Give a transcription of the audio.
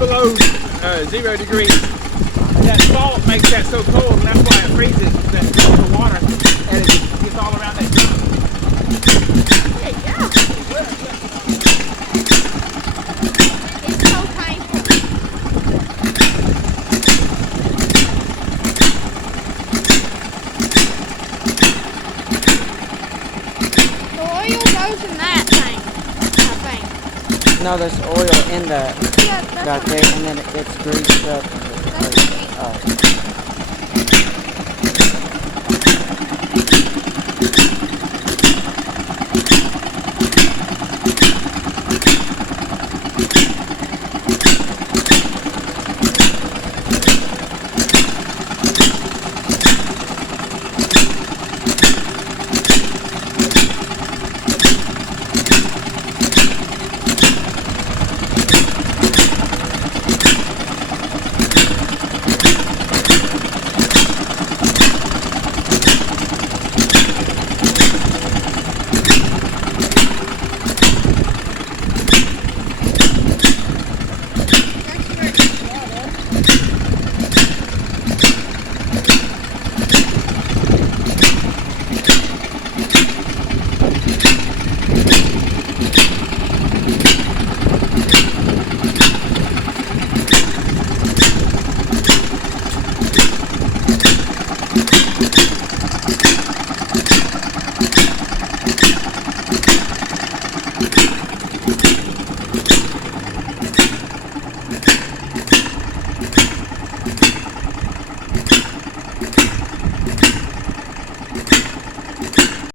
below 0 degrees. And that salt makes that so cold, and that's why it freezes the water, and it gets all around that drum. Hey, yeah. It's so painful. The oil goes in that thing, I think. No, there's oil in the Yeah, that's back what I there, and then it gets greased up. That's what I mean.